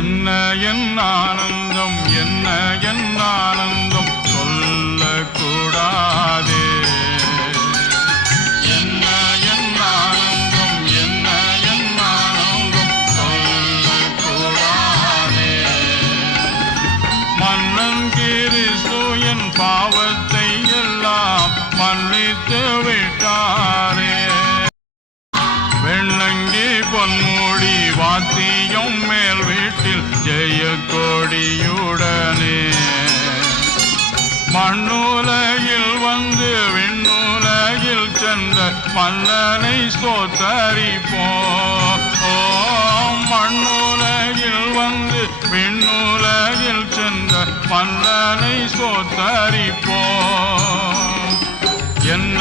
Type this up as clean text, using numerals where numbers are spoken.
என்ன என் ஆனந்தம், என்ன என் ஆனந்தம் சொல்லக்கூடாதே. என்ன என் ஆனந்தம், என்ன என் ஆனந்தம் சொல்லக்கூடாதே. மன்னன் கிறிஸ்து என் பாவத்தை எல்லாம் மன்னித்து விட்டாரே. வெள்ளங்கி பொன்மூடி வாத்தியம் மேல் வீட்டில் ஜெய கொடியுடனே மண்ணுலகில் வந்து விண்ணுலகில் சென்ற மன்னனை ஸ்தோத்தரிப்போம். மண்ணுலகில் வந்து விண்ணுலகில் சென்ற மன்னனை ஸ்தோத்தரிப்போம். என்ன